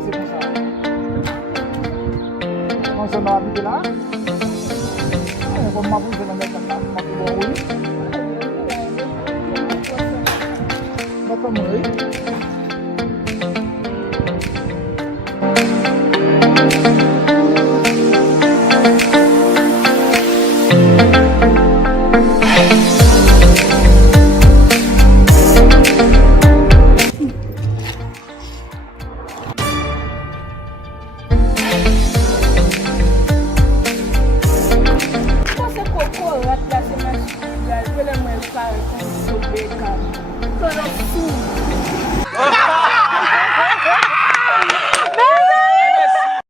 c'est comme ça. Quand on a habité là, on va m'apprendre à mettre comme ça, on va pouvoir rouler. On va pas mourir. Você cocô, lá atrás você mais. Já pela mãe, cara, com o bacon.